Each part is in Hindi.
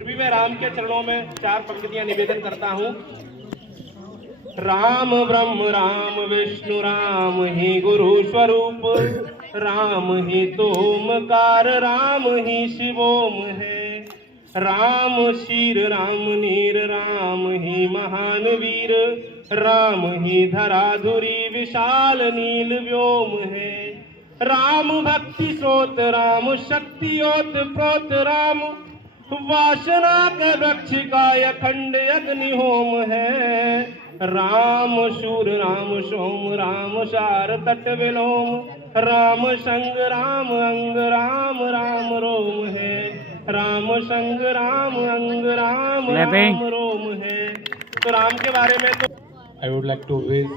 फिर भी मैं राम के चरणों में 4 पंक्तियां निवेदन करता हूं। राम ब्रह्म राम विष्णु राम ही गुरु स्वरूप, राम ही तो ओमकार राम ही शिवोम है। राम शीर राम नीर राम ही महान वीर, राम ही धराधुरी विशाल नील व्योम है। राम भक्ति स्रोत राम शक्ति ओत प्रोत राम, वासना के वृक्ष का अखंड अग्नि होम है। राम शूर राम सोम राम सार तट विलोम, राम संग राम अंग राम राम रोम है। राम संग राम अंग राम राम रोम है। तो राम के बारे में तो I would like to wish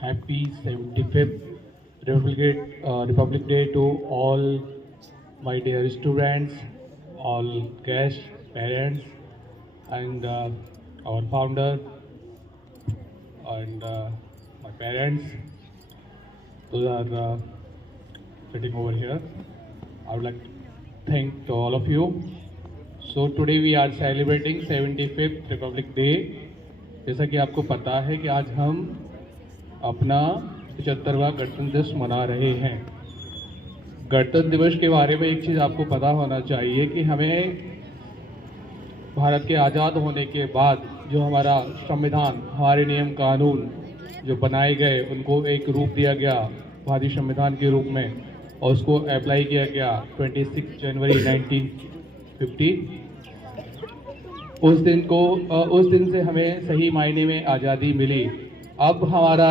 happy 75th Republic Day to all my dear students, all guests, parents, and our founder, and my parents. Those are sitting over here. I would like to thank to all of you. So today we are celebrating 75th Republic Day. जैसा कि आपको पता है कि आज हम अपना 75वां गणतंत्र दिवस मना रहे हैं। गणतंत्र दिवस के बारे में एक चीज़ आपको पता होना चाहिए कि हमें भारत के आज़ाद होने के बाद जो हमारा संविधान, हमारे नियम कानून जो बनाए गए, उनको एक रूप दिया गया भारतीय संविधान के रूप में, और उसको अप्लाई किया गया 26 जनवरी 1950। उस दिन से हमें सही मायने में आज़ादी मिली। अब हमारा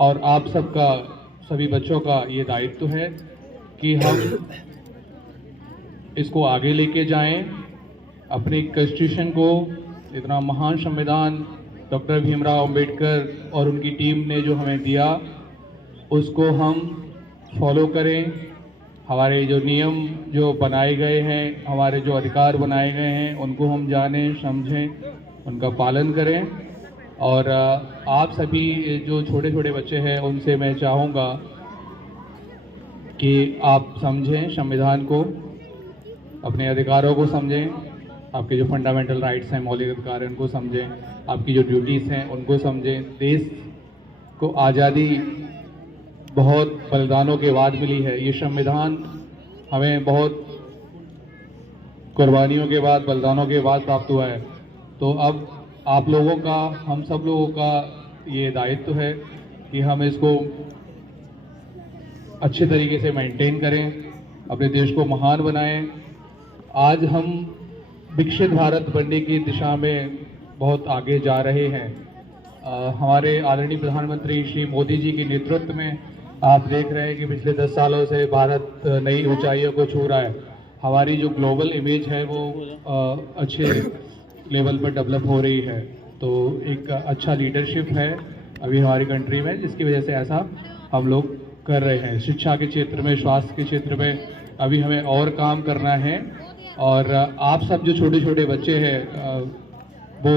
और आप सबका, सभी बच्चों का ये दायित्व है कि हम इसको आगे लेके जाएं। अपने कॉन्स्टिट्यूशन को, इतना महान संविधान डॉक्टर भीमराव अंबेडकर और उनकी टीम ने जो हमें दिया, उसको हम फॉलो करें। हमारे जो नियम जो बनाए गए हैं, हमारे जो अधिकार बनाए गए हैं, उनको हम जानें, समझें, उनका पालन करें। और आप सभी जो छोटे छोटे बच्चे हैं, उनसे मैं चाहूँगा कि आप समझें संविधान को, अपने अधिकारों को समझें, आपके जो फंडामेंटल राइट्स हैं, मौलिक अधिकार हैं, उनको समझें, आपकी जो ड्यूटीज़ हैं उनको समझें। देश को आज़ादी बहुत बलिदानों के बाद मिली है। ये संविधान हमें बहुत कुर्बानियों के बाद, बलिदानों के बाद प्राप्त हुआ है। तो अब आप लोगों का, हम सब लोगों का ये दायित्व है कि हम इसको अच्छे तरीके से मेंटेन करें, अपने देश को महान बनाएं। आज हम विकसित भारत बनने की दिशा में बहुत आगे जा रहे हैं। हमारे आदरणीय प्रधानमंत्री श्री मोदी जी के नेतृत्व में आप देख रहे हैं कि पिछले 10 सालों से भारत नई ऊंचाइयों को छू रहा है। हमारी जो ग्लोबल इमेज है वो अच्छे लेवल पर डेवलप हो रही है। तो एक अच्छा लीडरशिप है अभी हमारी कंट्री में, जिसकी वजह से ऐसा हम लोग कर रहे हैं। शिक्षा के क्षेत्र में, स्वास्थ्य के क्षेत्र में अभी हमें और काम करना है। और आप सब जो छोटे छोटे बच्चे हैं वो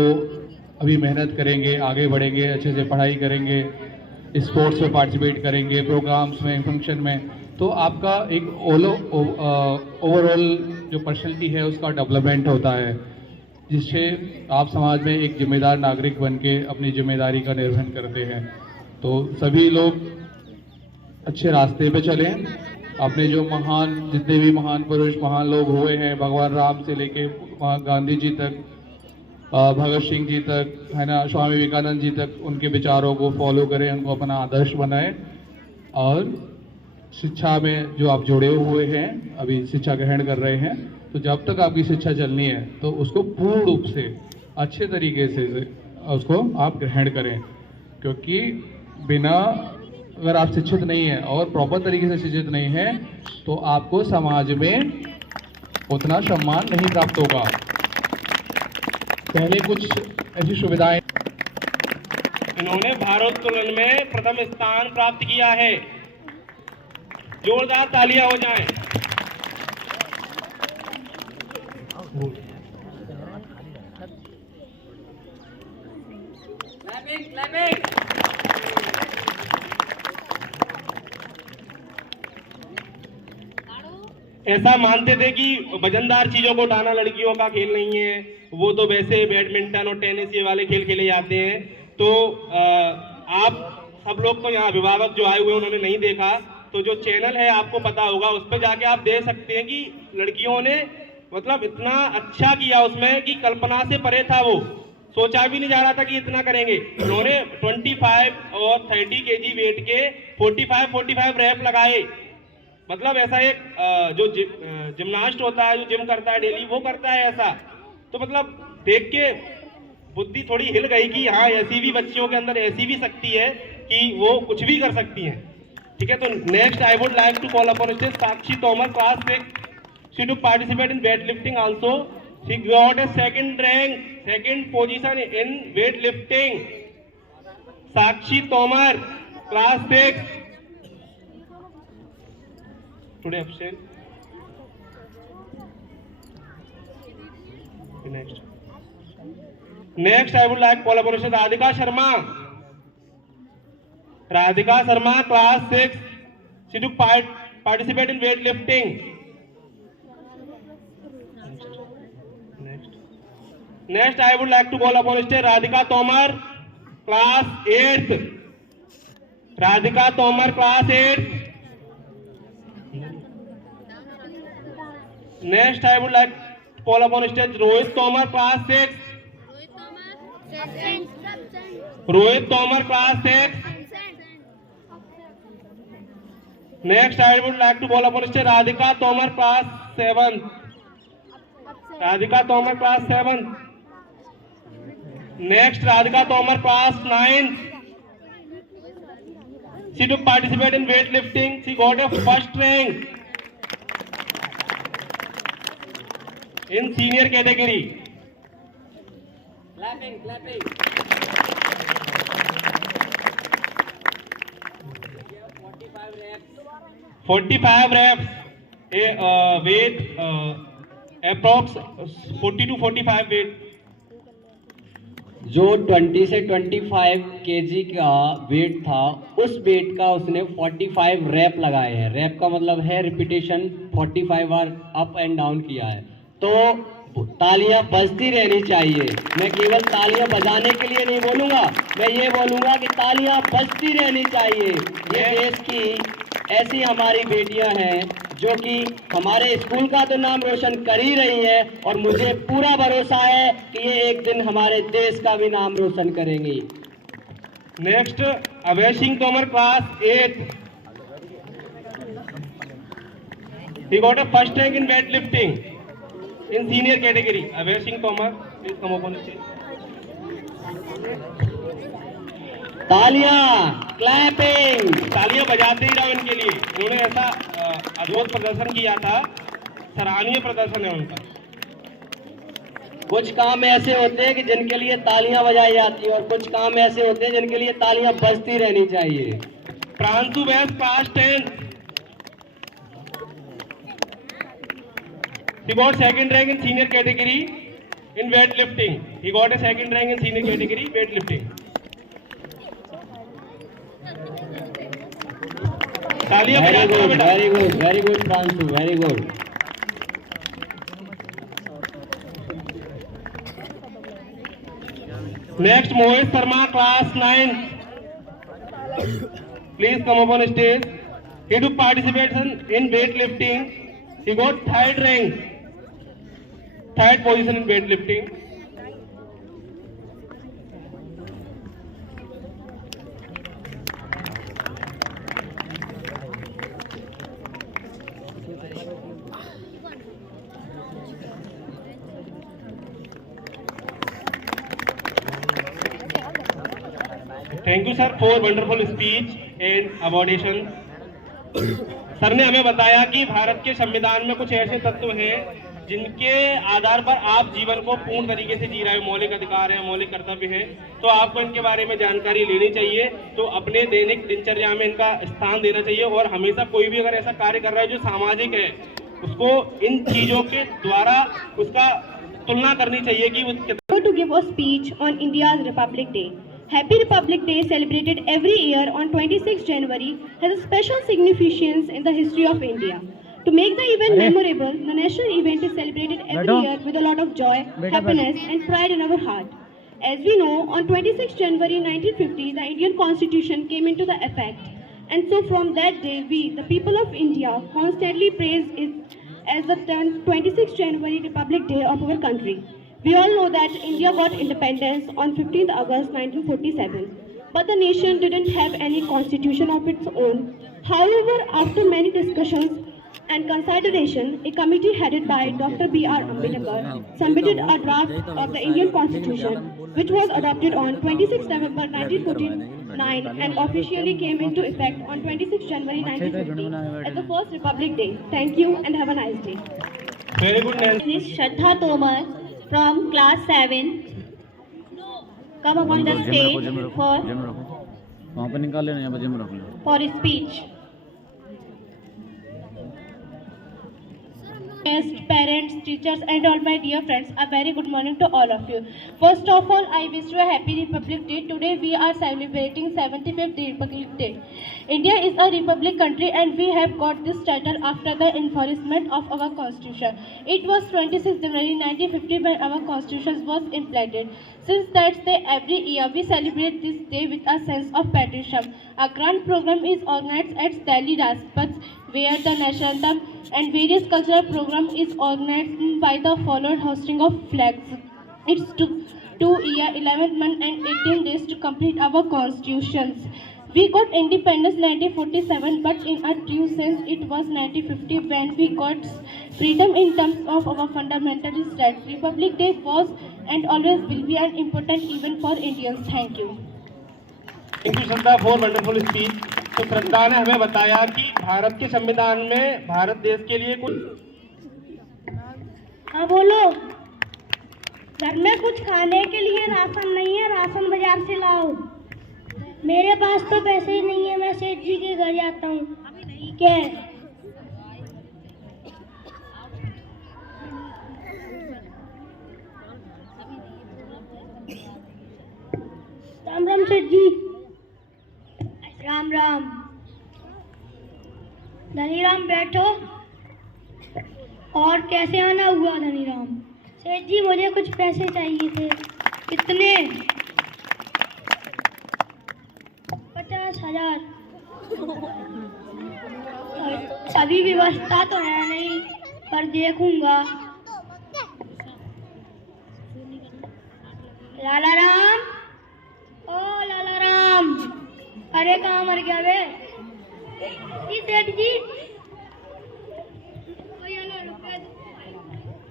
अभी मेहनत करेंगे, आगे बढ़ेंगे, अच्छे से पढ़ाई करेंगे, स्पोर्ट्स में पार्टिसिपेट करेंगे, प्रोग्राम्स में, फंक्शन में, तो आपका एक ओवरऑल जो पर्सनैलिटी है उसका डेवलपमेंट होता है, जिससे आप समाज में एक जिम्मेदार नागरिक बन के अपनी जिम्मेदारी का निर्वहन करते हैं। तो सभी लोग अच्छे रास्ते पे चलें। अपने जो महान, जितने भी महान पुरुष, महान लोग हुए हैं, भगवान राम से लेके गांधी जी तक, भगत सिंह जी तक, है ना, स्वामी विवेकानंद जी तक, उनके विचारों को फॉलो करें, उनको अपना आदर्श बनाएं। और शिक्षा में जो आप जुड़े हुए हैं, अभी शिक्षा ग्रहण कर रहे हैं, तो जब तक आपकी शिक्षा चलनी है तो उसको पूर्ण रूप से अच्छे तरीके से उसको आप ग्रहण करें। क्योंकि बिना, अगर आप शिक्षित नहीं हैं और प्रॉपर तरीके से शिक्षित नहीं हैं, तो आपको समाज में उतना सम्मान नहीं प्राप्त होगा। पहले कुछ ऐसी सुविधाएं, इन्होंने भारोत्तोलन में प्रथम स्थान प्राप्त किया है। जोरदार तालियां हो जाएं। ऐसा मानते थे कि वजनदार चीजों को उठाना लड़कियों का खेल नहीं है, वो तो वैसे बैडमिंटन और टेनिस ये वाले खेल खेले जाते हैं। तो आप सब लोग तो यहाँ अभिभावक जो आए हुए हैं उन्होंने नहीं देखा, तो जो चैनल है आपको पता होगा, उस पर जाके आप देख सकते हैं कि लड़कियों ने मतलब इतना अच्छा किया उसमें कि कल्पना से परे था, वो सोचा भी नहीं जा रहा था कि इतना करेंगे। उन्होंने 25 और 30 केजी वेट के 45 रैप लगाए। मतलब ऐसा एक जो जिमनास्ट होता है, जो जिम करता है डेली, वो करता है ऐसा। तो मतलब देख के बुद्धि थोड़ी हिल गई कि हाँ, ऐसी भी बच्चियों के अंदर ऐसी भी शक्ति है कि वो कुछ भी कर सकती हैं। ठीक है, तो next I would like to call upon stage Sakshi Tomar, class 6. She to participate in weightlifting also. She got a second position in weightlifting. Sakshi Tomar, class 6. Today absent. Next, I would like collaboration. Radhika Sharma. Radhika Sharma, class 6. She to participate in weightlifting. Next, I would like to call upon stage Radhika Tomar, class 8th. Radhika Tomar, class 8th. Next, I would like to call upon stage Rohit Tomar, class 6th. Rohit Tomar, class 6th. Next, I would like to call upon stage Radhika Tomar, class 7th. Radhika Tomar, class 7th. Next, Radhika Tomar, class 9th. She took participate in weightlifting. She got a first rank in senior category. Clapping. 45 reps. Weight approx 40 to 45 weight. जो 20 से 25 केजी का वेट था, उस वेट का उसने 45 रैप लगाए हैं। रैप का मतलब है repetition, 45 bar up and down किया है। तो तालियां बजती रहनी चाहिए। मैं केवल तालियां बजाने के लिए नहीं बोलूँगा, मैं ये बोलूँगा कि तालियां बजती रहनी चाहिए। ये देश की ऐसी हमारी बेटियां हैं जो कि हमारे स्कूल का तो नाम रोशन कर ही रही है, और मुझे पूरा भरोसा है कि ये एक दिन हमारे देश का भी नाम रोशन करेंगी। Next, Abhay Singh Tomar, class 8th. He got a first rank in weightlifting in senior category. Abhay Singh Tomar, please come up on stage. तालियां, क्लैपिंग, तालियां बजाते ही रहो इनके लिए। उन्होंने ऐसा अद्भुत प्रदर्शन किया था, सराहनीय प्रदर्शन है उनका। कुछ काम ऐसे होते हैं कि जिनके लिए तालियां बजाई जाती है, और कुछ काम ऐसे होते हैं जिनके लिए तालियां बजती रहनी चाहिए। प्रांशु बैस, class 10th. He got second rank in senior category in weightlifting. He got a second rank in senior category weightlifting. तालियां बजाते रहो बेटा। Very good Pranshu, very good. Next, Mohit Sharma, class 9th. Please come up on stage. He took participation in weightlifting. He got third rank, third position in weightlifting. Thank you sir for wonderful speech and awardation. Sir ने हमें बताया कि भारत के संविधान में कुछ ऐसे तत्व हैं जिनके आधार पर आप जीवन को पूर्ण तरीके से जी रहे हो, मौलिक अधिकार है, मौलिक कर्तव्य है, तो आपको इनके बारे में जानकारी लेनी चाहिए। तो अपने दैनिक दिनचर्या में इनका स्थान देना चाहिए, और हमेशा कोई भी अगर ऐसा कार्य कर रहा है जो सामाजिक है, उसको इन चीजों के द्वारा उसका तुलना करनी चाहिए कि to give a speech on India's Republic Day. Happy Republic Day, celebrated every year on 26 January, has a special significance in the history of India. To make the event memorable, the national event is celebrated every year with a lot of joy, happiness and pride in our heart. As we know, on 26 January 1950, the Indian Constitution came into the effect. And so from that day, we, the people of India, constantly praise it as the 26th January Republic Day of our country. We all know that India got independence on 15th August 1947. But the nation didn't have any constitution of its own. However, after many discussions and consideration, a committee headed by Dr. B.R. Ambedkar submitted a draft of the Indian Constitution, which was adopted on 26 November 1949 and officially came into effect on 26 January 1950 as the first Republic Day. Thank you and have a nice day. Very good, Nancy. This is Shraddha Tomar from class 7. Come upon the stage वहाँ पर निकाल लेना, यहाँ पर जिम रख लो। for a speech. Guests, parents, teachers and all my dear friends, a very good morning to all of you. First of all, I wish you a happy Republic Day. Today we are celebrating 75th Republic Day. India is a republic country and we have got this title after the enforcement of our constitution. It was 26 January 1950 when our constitution was implemented. Since that day, every year we celebrate this day with a sense of patriotism. A grand program is organized at Delhi Rajpath, where the national anthem and various cultural programs is organized by the followed hosting of flags. It took 2 years, 11 months and 18 days to complete our constitutions. We got independence 1947, but in a true sense it was 1950 when we got freedom in terms of our fundamental rights. Republic Day was and always will be an important event for Indians. Thank you. Thank you Shraddha for wonderful speech. तो श्रद्धा ने हमें बताया कि भारत के संविधान में भारत देश के लिए कुछ। हाँ बोलो। घर में कुछ खाने के लिए राशन नहीं है, राशन बाजार से लाओ। मेरे पास तो पैसे ही नहीं है, मैं सेठ जी के घर जाता हूँ। ठीक है। राम राम सेठ जी। राम राम। धनीराम बैठो। और कैसे आना हुआ धनीराम? सेठ जी मुझे कुछ पैसे चाहिए थे। कितने? 50,000। अभी व्यवस्था तो है नहीं, पर देखूंगा। लाला राम, ओ लाला राम, अरे कहाँ मर गया वे? जी सेठ जी,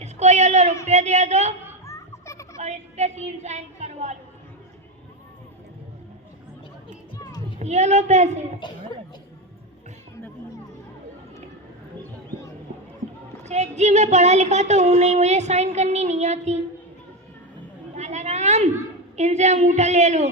इसको ये लो रुपये दे दो और इस पे 3 साइन करवा लो। ये लो पैसे। सेठ जी मैं पढ़ा लिखा तो हूँ नहीं, मुझे साइन करनी नहीं आती। लाला राम, इनसे अंगूठा ले लो।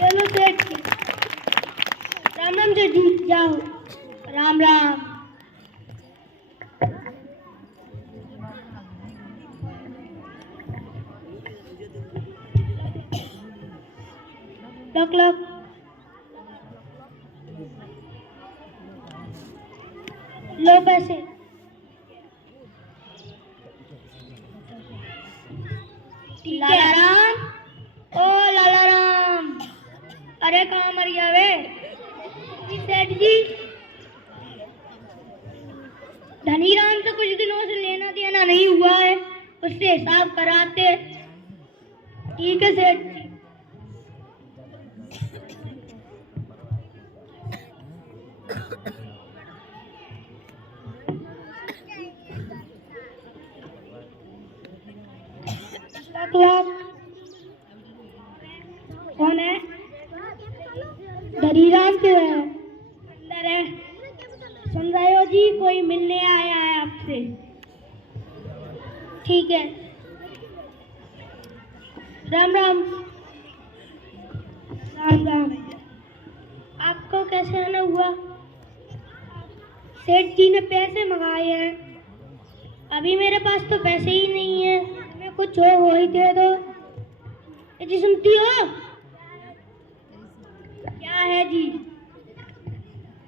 ये लो सेठ जी। राम राम सेठ जी, जाओ। राम राम। Luck luck. लो पैसे। लाला राम, ओ लाला राम, अरे कहाँ मर गया वे? सेठ जी, धनीराम से कुछ दिनों से लेना देना नहीं हुआ है, उससे हिसाब कराते। ठीक है सेठ जी। कौन है? धनीराम के अंदर है। सुन रहे हो जी, कोई मिलने आया है आपसे। ठीक है। राम राम। राम राम। आपको कैसे आना हुआ? सेठ जी ने पैसे मंगाए हैं। अभी मेरे पास तो पैसे ही नहीं है। मैं कुछ हो वो ही दे दो। जी सुनती हो? क्या है जी?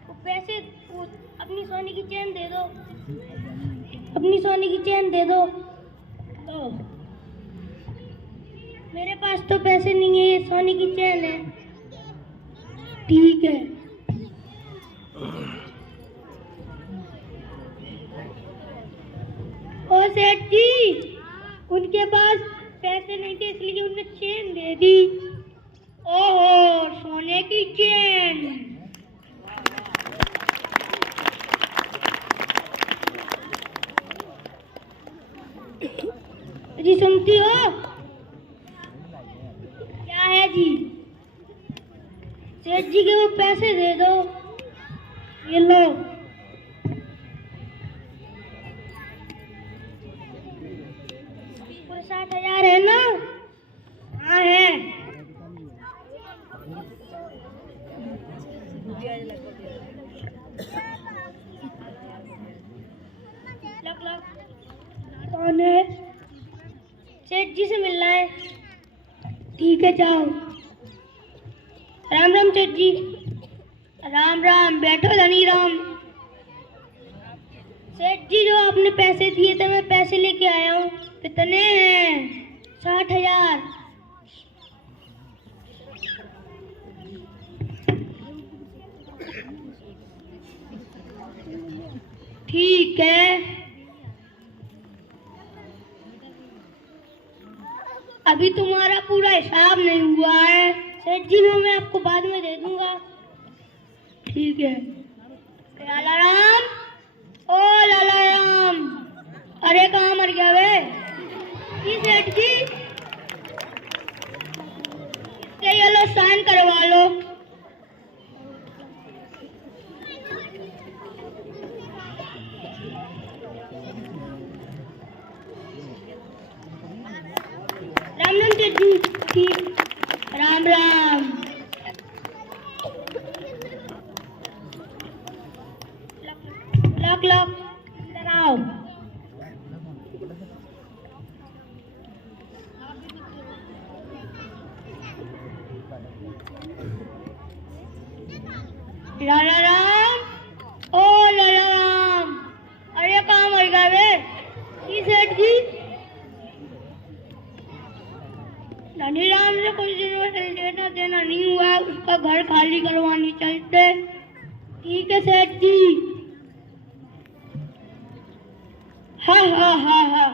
वो पैसे, वो अपनी सोने की चेन दे दो। अपनी सोने की चेन दे दो। लो। मेरे पास तो पैसे नहीं है, ये सोने की चेन है। ठीक है। ओ सेठ जी, उनके पास पैसे नहीं थे इसलिए उन्हें चेन दे दी। ओहो, सोने की चेन। जी सुनती हो? क्या है जी? सेठ जी के वो पैसे दे दो। ये लो। पूरे 60,000 है ना? हाँ है। लग कौन है? सेठ जी से मिलना है। ठीक है, जाओ। राम राम सेठ जी। राम राम, बैठो धनी राम। सेठ जी, जो आपने पैसे दिए थे मैं पैसे लेके आया हूँ। कितने हैं? 60,000। ठीक है। अभी तुम्हारा पूरा हिसाब नहीं हुआ है सेठ जी, वो मैं आपको बाद में दे दूंगा। ठीक है। लाला राम, ओ लाला राम, अरे कहाँ मर गया वे? जी सेठ जी, ये लो साइन करवा लो। राम राम सेठ जी। राम राम। लॉक लॉक अंदर आओ। लाला राम, ओ लाला राम, अरे कहाँ मर गए वे? जी सेठ जी, धनी राम से कुछ दिनों से लेना देना नहीं हुआ, उसका घर खाली करवाने चलते। ठीक है सेठ जी। हाँ हाँ हाँ हाँ,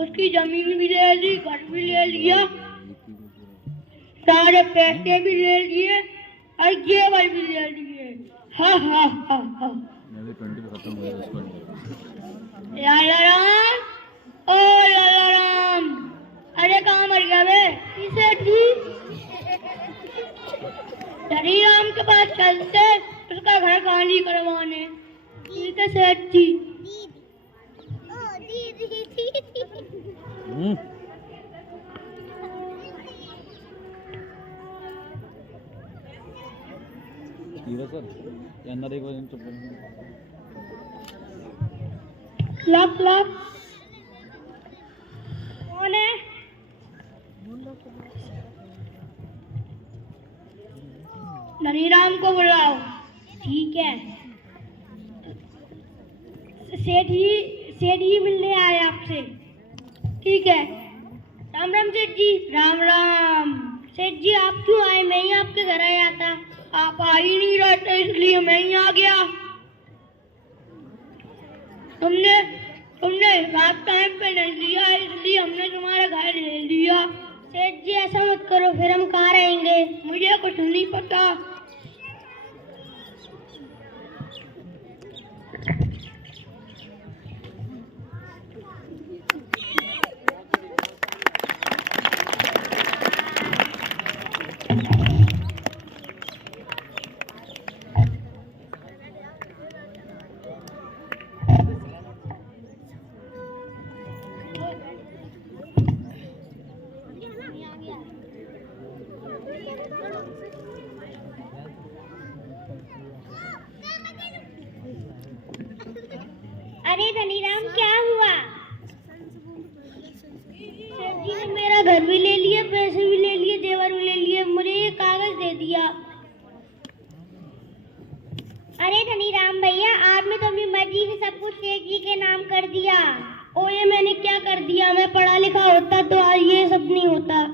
उसकी जमीन भी ले ली, घर भी ले लिया, सारे पैसे भी ले लिए और जेवर भी ले लिए। हाँ हाँ हाँ हाँ। लाला राम, ओ लाला राम, अरे कहाँ मर गया वे? सेठ जी, धनी राम के पास चलते, उसका घर खाली करवाने। ठीक है सेठ जी। Lock lock. कौन है? धनी राम को बुलाओ। ठीक है। सेठ जी मिलने आए आपसे। ठीक है। राम राम सेठ जी। राम राम। सेठ जी आप क्यों आए? मैं ही आपके घर आया था, आप आ ही नहीं रहे थे इसलिए मैं ही आ गया। तुमने हिसाब टाइम पे नहीं लिया इसलिए हमने तुम्हारा घर ले लिया। सेठ जी ऐसा मत करो, फिर हम कहाँ रहेंगे? मुझे कुछ नहीं पता। घर भी ले लिए, पैसे भी ले लिए, जेवर भी ले लिए, मुझे ये कागज दे दिया। अरे धनीराम भैया, आपने तो अपनी मर्जी से सब कुछ शेख जी के नाम कर दिया। ओ ये मैंने क्या कर दिया? मैं पढ़ा लिखा होता तो आज ये सब नहीं होता।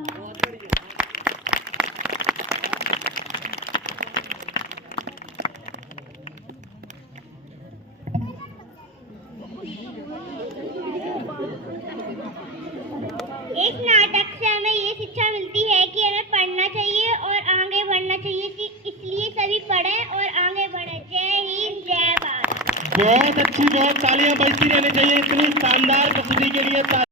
इस नाटक से हमें ये शिक्षा मिलती है कि हमें पढ़ना चाहिए और आगे बढ़ना चाहिए, इसलिए सभी पढ़ें और आगे बढ़ें। जय हिंद, जय भारत। बहुत अच्छी, बहुत तालियां बजती रहनी चाहिए इतनी शानदार प्रस्तुति के लिए।